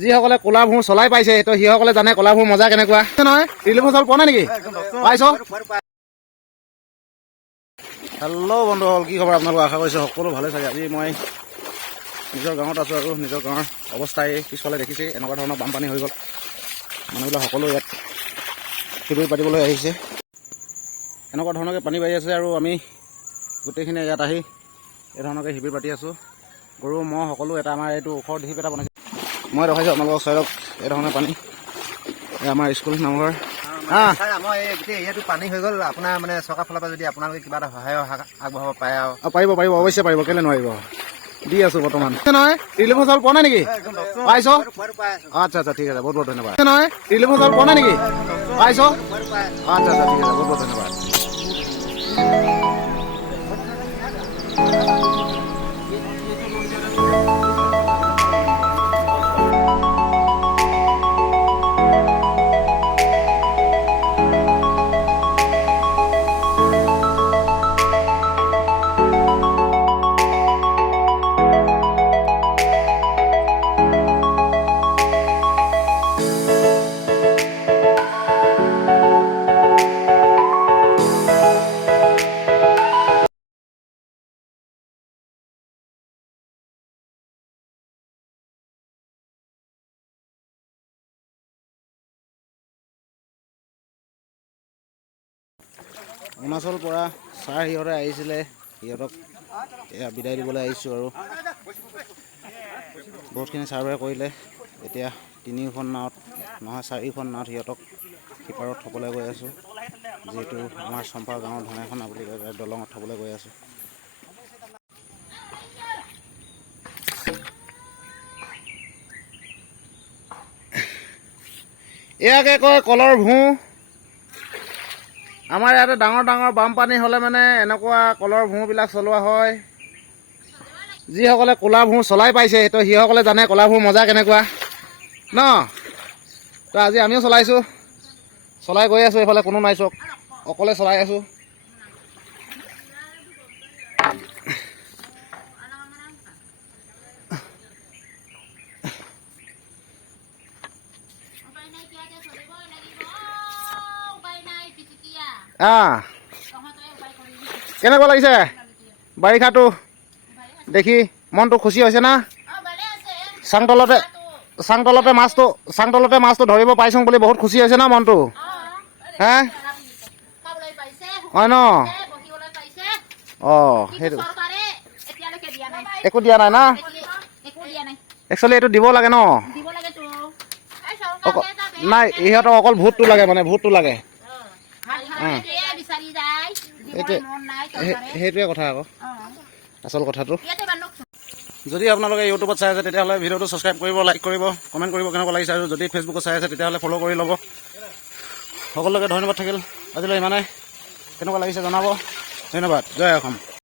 যিসকলে ক'লা ভোঁ চলাই পাইছে তো সিসকলে জানে ক'লা ভোঁ মজা কেনেকুৱা নহয়। ৰিলিফৰ চাউল পোৱা নাই নেকি? পাইছ? হেল্ল' বন্ধুসকল, কি খবৰ আপোনালোক? আশা কৰিছোঁ সকলো ভালে চাগে। আজি মই নিজৰ গাঁৱত আছোঁ আৰু নিজৰ গাঁৱৰ অৱস্থা এই পিছফালে দেখিছে এনেকুৱা ধৰণৰ বানপানী হৈ গ'ল। মানুহবিলাক সকলো ইয়াত শিবিৰ পাতিবলৈ আহিছে। এনেকুৱা ধৰণকৈ পানী বাঢ়ি আছে আৰু আমি গোটেইখিনি ইয়াত আহি এই ধৰণকৈ শিবিৰ পাতি আছোঁ। গৰু ম'হ সকলো এটা আমাৰ এইটো ওখৰ ঢিপ এটা বনাইছে। মই দেখাইছোঁ আপোনালোকক চাইডক এই ধৰণৰ পানী। আমাৰ স্কুল নামঘৰ মই গোটেই এৰিয়াটো পানী হৈ গ'ল। আপোনাৰ মানে চৰকাৰৰ ফালৰ পৰা যদি আপোনালোকে কিবা এটা সহায় আগবঢ়াব পাৰে আৰু পাৰিব অৱশ্যে পাৰিব, কেলৈ নোৱাৰিব। দি আছোঁ বৰ্তমান নহয়। ৰিলিফৰ চাউল পোৱা নাই নেকি? পাইছ? আচ্ছা ঠিক আছে, বহুত বহুত ধন্যবাদ। নহয় ৰিলিফৰ চাউল পোৱা নাই নেকি? পাইছ? আচ্ছা ঠিক আছে, বহুত বহুত ধন্যবাদ। অৰুণাচলৰ পৰা ছাৰ সিহঁতে আহিছিলে, সিহঁতক এয়া বিদায় দিবলৈ আহিছোঁ আৰু বহুতখিনি ছাৰ্ভে কৰিলে। এতিয়া 3খন নাৱত নহয় 4খন নাৱত সিহঁতক সিপাৰত থ'বলৈ গৈ আছোঁ, যিহেতু আমাৰ চম্পা গাঁৱৰ ধনেখনা বুলি কয় দলঙত থ'বলৈ গৈ আছোঁ। এয়াকে কয় কলৰ ভোঁ। আমাৰ ইয়াতে ডাঙৰ ডাঙৰ বানপানী হ'লে মানে এনেকুৱা কলৰ ভোঁবিলাক চলোৱা হয়। যিসকলে ক'লা ভোঁ চলাই পাইছে তো সিসকলে জানে ক'লা ভোঁ মজা কেনেকুৱা ন। তো আজি আমিও চলাই গৈ আছোঁ। এইফালে কোনো নাই, চক অকলে চলাই আছোঁ। কেনেকুৱা লাগিছে বাৰিষাটো দেখি? মনটো খুচি হৈছে না? চাংতলতে মাছটো ধৰিব পাইছোঁ বুলি বহুত খুচি হৈছে না মনটো? হে হয় ন? সেইটো একো দিয়া নাই না? একচুৱেলি এইটো দিব লাগে ন? নাই, ইহঁতক অকল ভোটটো লাগে, মানে ভোটটো লাগে। সেইটোৱে কথা আকৌ আচল কথাটো। যদি আপোনালোকে ইউটিউবত চাই আছে তেতিয়াহ'লে ভিডিঅ'টো ছাবস্ক্ৰাইব কৰিব, লাইক কৰিব, কমেণ্ট কৰিব কেনেকুৱা লাগিছে। আৰু যদি ফেচবুকত চাই আছে তেতিয়াহ'লে ফ'ল' কৰি ল'ব। সকলোকে ধন্যবাদ থাকিল। আজিলৈ ইমানে। কেনেকুৱা লাগিছে জনাব। ধন্যবাদ। জয় অসম।